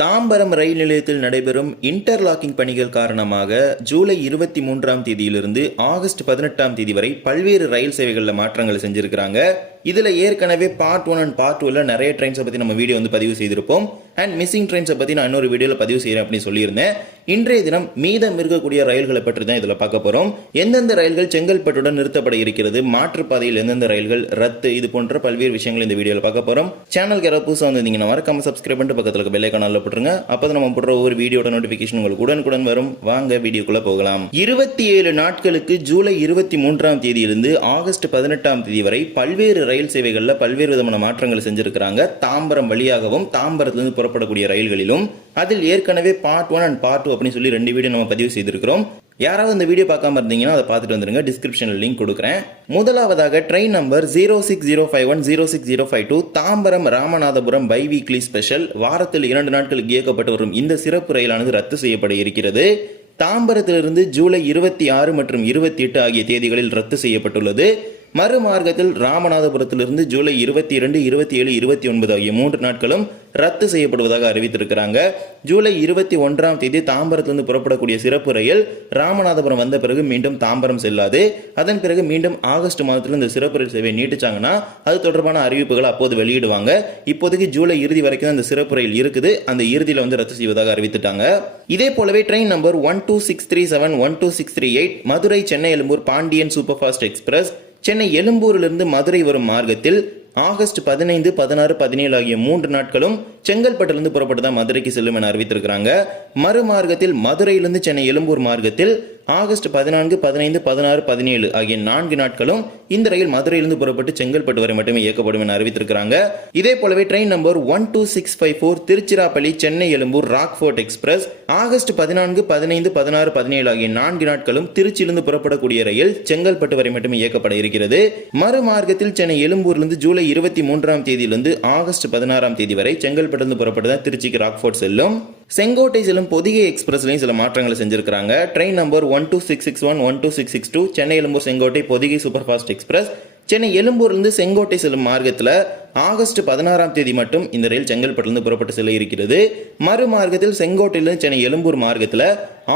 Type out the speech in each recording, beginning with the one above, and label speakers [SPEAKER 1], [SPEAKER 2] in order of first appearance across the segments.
[SPEAKER 1] தாம்பரம் ரயில் நிலையத்தில் நடைபெறும் இன்டர்லாக்கிங் பணிகள் காரணமாக ஜூலை இருபத்தி மூன்றாம் தேதியிலிருந்து ஆகஸ்ட் பதினெட்டாம் தேதி வரை பல்வேறு ரயில் சேவைகளில் மாற்றங்கள் செஞ்சுருக்கிறாங்க. இதில் ஏற்கனவே பார்ட் ஒன் அண்ட் பார்ட் டூவில் நிறைய ட்ரெயின்ஸை பற்றி நம்ம வீடியோ வந்து பதிவு செய்திருப்போம். அண்ட் மிஸ்ஸிங் ட்ரெயின்ஸை பற்றி நான் இன்னொரு வீடியோவில் பதிவு செய்கிறேன் அப்படின்னு சொல்லியிருந்தேன். இன்றைய தினம் மீதம் இருக்கக்கூடிய ரயில்களை பற்றி தான் இதில் பார்க்க போகிறோம் எந்தெந்த ரயில்கள் செங்கல்பட்டுடன் நிறுத்தப்பட இருக்கிறது மாற்றுப்பாதையில் எந்தெந்த ரயில்கள் ரத்து இது போன்ற பல்வேறு விஷயங்கள் இந்த வீடியோவில் பார்க்க போகிறோம் சேனலுக்கு யாராவது புதுசாக வந்திருந்தீங்கன்னா மறக்காம சப்ஸ்கிரைப் பண்ணிட்டு பக்கத்தில் இருக்க பெல்லை கனாலில் போட்டுருங்க அப்போ நம்ம போடுற ஒவ்வொரு வீடியோட நோட்டிஃபிகேஷன் உங்களுக்கு உடனுக்குடன் வரும். வாங்க வீடியோக்குள்ளே போகலாம். இருபத்தி ஏழு நாட்களுக்கு ஜூலை இருபத்தி மூன்றாம் தேதியிலிருந்து ஆகஸ்ட் பதினெட்டாம் தேதி வரை பல்வேறு ரயில் சேவைகளில் பல்வேறு விதமான மாற்றங்கள் செஞ்சிருக்கிறாங்க. தாம்பரம் வழியாகவும் தாம்பரத்திலிருந்து புறப்படக்கூடிய ரயில்களிலும் அதில் ஏற்கனவே part one and part two அப்படின்னு சொல்லி ரெண்டு வீடியோ நம்ம பதிவு செய்திருக்கிறோம். யாராவது இந்த வீடியோ பார்க்காம இருந்தீங்கன்னா அதை பார்த்துட்டு வந்துருங்க. டிஸ்கிரிப்ஷனில் லிங்க் கொடுக்குறேன். முதலாவதாக train number zero six zero five one zero six zero five two Tambaram Ramanathapuram biweekly special வாரத்தில் இரண்டு நாட்களுக்கு இயக்கப்பட்டு வரும் இந்த சிறப்பு ரயிலானது ரத்து செய்யப்பட இருக்கிறது. தாம்பரத்திலிருந்து ஜூலை இருபத்தி ஆறு மற்றும் இருபத்தி எட்டு ஆகிய தேதிகளில் ரத்து செய்யப்பட்டுள்ளது. மறுமார்க்கத்தில் ராமநாதபுரத்திலிருந்து ஜூலை இருபத்தி இரண்டு இருபத்தி ஏழு இருபத்தி ஒன்பது ஆகிய மூன்று நாட்களும் ரத்து செய்யப்படுவதாக அறிவித்திருக்கிறாங்க. ஜூலை இருபத்தி ஒன்றாம் தேதி தாம்பரத்திலிருந்து புறப்படக்கூடிய சிறப்பு ரயில் ராமநாதபுரம் வந்த பிறகு மீண்டும் தாம்பரம் செல்லாது. அதன் பிறகு மீண்டும் ஆகஸ்ட் மாதத்தில் இந்த சிறப்பு ரயில் சேவை நீட்டிச்சாங்கன்னா அது தொடர்பான அறிவிப்புகளை அப்போது வெளியிடுவாங்க. இப்போதைக்கு ஜூலை இறுதி வரைக்கும் அந்த சிறப்பு ரயில் இருக்குது. அந்த இறுதியில் வந்து ரத்து செய்வதாக அறிவித்துட்டாங்க. இதே போலவே train number one two six three seven one two six three eight Madurai Chennai Egmore Pandian super fast express Chennai எழும்பூரிலிருந்து மதுரை வரும் மார்க்கத்தில் ஆகஸ்ட் பதினைந்து பதினாறு பதினேழு ஆகிய மூன்று நாட்களும் செங்கல்பட்டிலிருந்து புறப்பட்டு தான் மதுரைக்கு செல்லும் என அறிவித்திருக்கிறாங்க. மறுமார்க்கத்தில் மதுரையிலிருந்து சென்னை எழும்பூர் மார்க்கத்தில் ஆகஸ்ட் பதினான்கு பதினைந்து பதினாறு பதினேழு ஆகிய நான்கு நாட்களும் இந்த ரயில் மதுரையிலிருந்து புறப்பட்டு செங்கல்பட்டு வரை மட்டுமே இயக்கப்படும் என அறிவித்திருக்கிறாங்க. இதே போலவே train number one two six five four Tiruchirappalli Chennai Egmore Rockfort express August பதினான்கு பதினைந்து பதினாறு பதினேழு ஆகிய நான்கு நாட்களும் திருச்சியிலிருந்து புறப்படக்கூடிய ரயில் செங்கல்பட்டு வரை மட்டுமே இயக்கப்பட இருக்கிறது. மறுமார்க்கத்தில் சென்னை எழும்பூர்லிருந்து ஜூலை இருபத்தி மூன்றாம் தேதியிலிருந்து ஆகஸ்ட் பதினாறாம் தேதி வரை செங்கல்பட்டு புறப்பட்டு தான் திருச்சிக்கு ராக்ஃபோர்ட் செல்லும். செங்கோட்டை செல்லும் பொதிகை எக்ஸ்பிரஸ்லையும் சில மாற்றங்களை செஞ்சிருக்காங்க train number one two six six one one two six six two Chennai Egmore Sengottai Pothigai super fast express. Chennai எழும்பூர்லேருந்து Sengottai செல்லும் மார்க்கத்தில் ஆகஸ்ட் பதினாறாம் தேதி மட்டும் இந்த ரயில் செங்கல்பட்டிலிருந்து புறப்பட்டு செல்ல இருக்கிறது. மறுமார்க்கத்தில் செங்கோட்டையிலிருந்து சென்னை எழும்பூர் மார்க்கத்தில்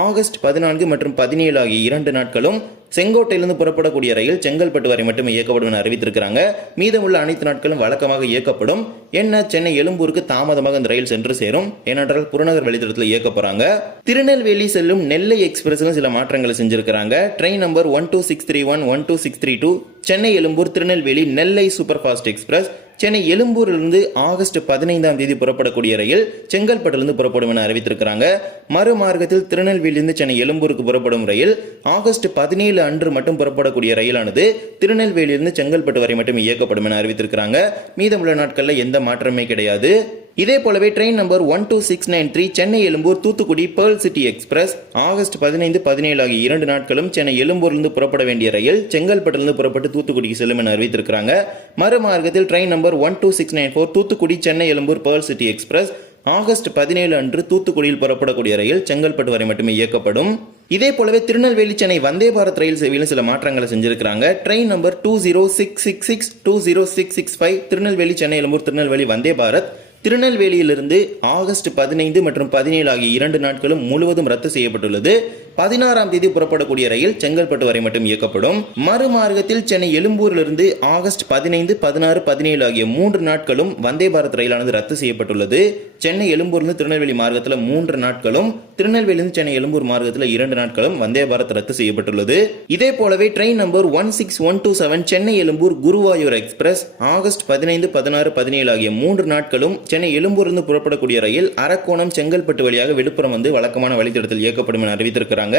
[SPEAKER 1] ஆகஸ்ட் பதினான்கு மற்றும் பதினேழு ஆகிய இரண்டு நாட்களும் செங்கோட்டையிலிருந்து புறப்படக்கூடிய ரயில் செங்கல்பட்டு வரை மட்டும் இயக்கப்படும் என அறிவித்திருக்கிறாங்க. மீதமுள்ள அனைத்து நாட்களும் வழக்கமாக இயக்கப்படும். என்ன சென்னை எழும்பூருக்கு தாமதமாக இந்த ரயில் சென்று சேரும்? ஏனென்றால் புறநகர் வழித்தடத்தில் இயக்க போறாங்க. திருநெல்வேலி செல்லும் நெல்லை எக்ஸ்பிரஸ்ல சில மாற்றங்களை செஞ்சிருக்கிறாங்க. Train number one two six three one one two six three two Chennai Egmore Tirunelveli Nellai super fast express Chennai எழும்பூரிலிருந்து ஆகஸ்ட் பதினைந்தாம் தேதி புறப்படக்கூடிய ரயில் செங்கல்பட்டிலிருந்து புறப்படும் என அறிவித்திருக்கிறாங்க. மறுமார்க்கத்தில் திருநெல்வேலியிலிருந்து சென்னை எழும்பூருக்கு புறப்படும் ரயில் ஆகஸ்ட் பதினேழு அன்று மட்டும் புறப்படக்கூடிய ரயிலானது திருநெல்வேலியிலிருந்து செங்கல்பட்டு வரை மட்டும் இயக்கப்படும் என அறிவித்திருக்கிறாங்க. மீதமுள்ள நாட்களில் எந்த மாற்றமே கிடையாது. இதே போலவே train number one two six nine three Chennai Egmore Thoothukudi pearl city express August பதினைந்து பதினேழு ஆகிய இரண்டு நாட்களும் சென்னை எழும்பூர்லேருந்து புறப்பட வேண்டிய ரயில் செங்கல்பட்டிலிருந்து புறப்பட்டு தூத்துக்குடிக்கு செல்லும் என அறிவித்திருக்கிறாங்க. மறுமார்க்கத்தில் train number one two six nine four Thoothukudi Chennai Egmore pearl city express August பதினேழு அன்று தூத்துக்குடியில் புறப்படக்கூடிய ரயில் செங்கல்பட்டு வரை மட்டுமே இயக்கப்படும். இதே போலவே திருநெல்வேலி சென்னை வந்தே பாரத் ரயில் சேவையிலும் சில மாற்றங்களை செஞ்சிருக்கிறாங்க. Train number two zero six six six two zero six six five Tirunelveli Chennai Egmore Tirunelveli Vande Bharat. திருநெல்வேலியிலிருந்து August பதினைந்து மற்றும் பதினேழு ஆகிய இரண்டு நாட்களும் முழுவதும் ரத்து செய்யப்பட்டுள்ளது. பதினாறாம் தேதி புறப்படக்கூடிய ரயில் செங்கல்பட்டு வரை மட்டும் இயக்கப்படும். மறுமார்க்கத்தில் சென்னை எழும்பூரிலிருந்து ஆகஸ்ட் பதினைந்து பதினாறு பதினேழு ஆகிய மூன்று நாட்களும் வந்தே பாரத் ரயிலானது ரத்து செய்யப்பட்டுள்ளது. சென்னை எழும்பூர்லேருந்து திருநெல்வேலி மார்க்கத்தில் மூன்று நாட்களும் திருநெல்வேலியிலிருந்து சென்னை எழும்பூர் மார்க்கத்தில் இரண்டு நாட்களும் வந்தே பாரத் ரத்து செய்யப்பட்டுள்ளது. இதே போலவே train number one six one two seven Chennai Egmore Guruvayur express August பதினைந்து பதினாறு பதினேழு ஆகிய மூன்று நாட்களும் சென்னை எழும்பூர்ந்து புறப்படக்கூடிய ரயில் அரக்கோணம் செங்கல்பட்டு வழியாக விழுப்புரம் வந்து வழக்கமான வழித்தடத்தில் இயக்கப்படும் என அறிவித்திருக்கிறாங்க.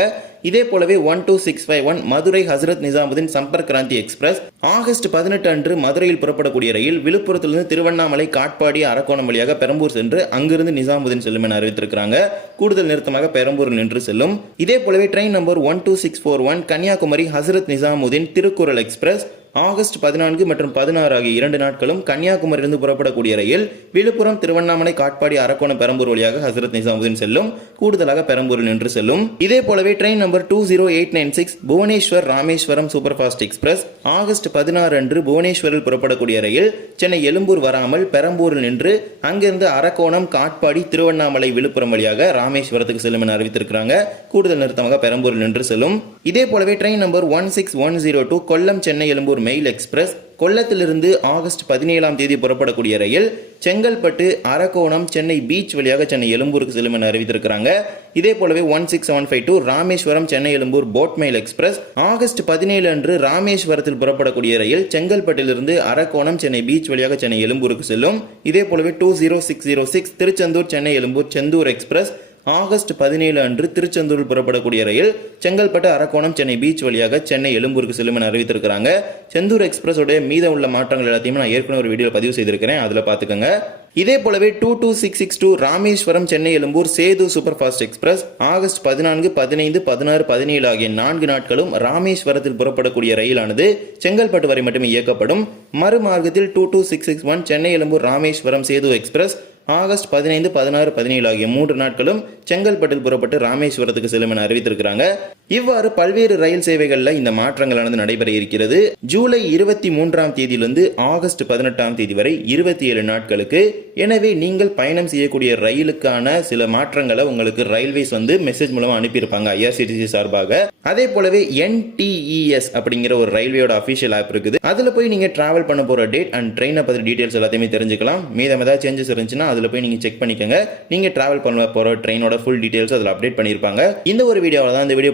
[SPEAKER 1] இதே போலவே one two six five one Madurai Hazrat Nizamuddin Sampark Kranti express August பதினெட்டு அன்று மதுரையில் புறப்படக்கூடிய ரயில் விழுப்புரத்திலிருந்து திருவண்ணாமலை காட்பாடி அரக்கோணம் வழியாக பெரம்பூர் சென்று அங்கிருந்து நிசாமுதீன் செல்லும் என அறிவித்திருக்கிறாங்க. கூடுதல் நிறுத்தமாக பெரம்பூர் நின்று செல்லும். இதே போலவே train number one two six four one Kanyakumari Hazrat Nizamuddin Thirukkural express August பதினான்கு மற்றும் பதினாறு ஆகிய இரண்டு நாட்களும் கன்னியாகுமரியிலிருந்து புறப்படக்கூடிய ரயில் விழுப்புரம் திருவண்ணாமலை காட்பாடி அரக்கோணம் பெரம்பூர் வழியாக ஹசரத் நிசாமுதீன் செல்லும். கூடுதலாக பெரம்பூரில் நின்று செல்லும். இதே போலவே train number two zero eight nine six Bhubaneswar Rameswaram super fast express August பதினாறு அன்று புவனேஸ்வரில் புறப்படக்கூடிய ரயில் சென்னை எழும்பூர் வராமல் பெரம்பூரில் நின்று அங்கிருந்து அரக்கோணம் காட்பாடி திருவண்ணாமலை விழுப்புரம் வழியாக ராமேஸ்வரத்துக்கு செல்லும் என அறிவித்திருக்கிறாங்க. கூடுதல் நிறுத்தமாக பெரம்பூரில் நின்று செல்லும். இதே போலவே train number one six one zero two Kollam Chennai Egmore mail express கொல்லத்திலிருந்து August பதினேழாம் தேதி புறப்படக்கூடிய ரயில் செங்கல்பட்டு அரக்கோணம் சென்னை பீச் வழியாக சென்னை எழும்பூருக்கு செல்லும் என அறிவித்திருக்கிறாங்க. இதே போலவே one six seven five two Rameswaram Chennai Egmore boat mail express August பதினேழு அன்று ராமேஸ்வரத்தில் புறப்படக்கூடிய ரயில் செங்கல்பட்டிலிருந்து அரக்கோணம் சென்னை பீச் வழியாக சென்னை எழும்பூருக்கு செல்லும். இதே போலவே two zero six zero six Tiruchendur Chennai Egmore Sendur express August பதினேழு அன்று திருச்செந்தூரில் புறப்படக்கூடிய ரயில் செங்கல்பட்டு அரக்கோணம் சென்னை பீச் வழியாக சென்னை எழும்பூருக்கு செல்லும் என அறிவித்திருக்கிறாங்க. செந்தூர் எக்ஸ்பிரஸோடைய மீத உள்ள மாற்றங்கள் எல்லாத்தையுமே நான் ஏற்கனவே ஒரு வீடியோ பதிவு செய்திருக்கிறேன். அதில் பார்த்துக்கோங்க இதே போலவே two two six six two Rameswaram Chennai Egmore Sethu super fast express August பதினான்கு பதினைந்து பதினாறு பதினேழு ஆகிய நான்கு நாட்களும் ராமேஸ்வரத்தில் புறப்படக்கூடிய ரயிலானது செங்கல்பட்டு வரை மட்டுமே இயக்கப்படும். மறுமார்க்கத்தில் two two six six one Chennai Egmore Rameswaram Sethu express August பதினைந்து பதினாறு பதினேழு ஆகிய மூன்று நாட்களும் செங்கல்பட்டில் புறப்பட்டு ராமேஸ்வரத்துக்கு செல்லும் என அறிவித்திருக்கிறாங்க. இவ்வாறு பல்வேறு ரயில் சேவைகளில் இந்த மாற்றங்களானது நடைபெற இருக்கிறது. ஜூலை இருபத்தி மூன்றாம் தேதியிலிருந்து ஆகஸ்ட் பதினெட்டாம் தேதி வரை இருபத்தி ஏழு நாட்களுக்கு. எனவே நீங்கள் பயணம் செய்யக்கூடிய ரயிலுக்கான சில மாற்றங்களை உங்களுக்கு ரயில்வேஸ் வந்து மெசேஜ் மூலமாக அனுப்பியிருப்பாங்க ஐஆர்சிடிசி சார்பாக. அதே போலவே என்டிஇஎஸ் அப்படிங்கிற ஒரு ரயில்வேயோட அஃபிஷியல் ஆப் இருக்குது. அதுல போய் நீங்க டிராவல் பண்ண போகிற டேட் அண்ட் ட்ரெயினை பற்றி டீடைல்ஸ் எல்லாத்தையுமே தெரிஞ்சுக்கலாம். மீதம் ஏதாவது சேஞ்சஸ் இருந்துச்சுன்னா அதில் போய் நீங்க செக் பண்ணிக்கோங்க. நீங்க டிராவல் பண்ண போகிற ட்ரெயினோட ஃபுல் டீடைல்ஸ் அதில் அப்டேட் பண்ணியிருப்பாங்க. இந்த ஒரு வீடியோவில் தான் இந்த வீடியோ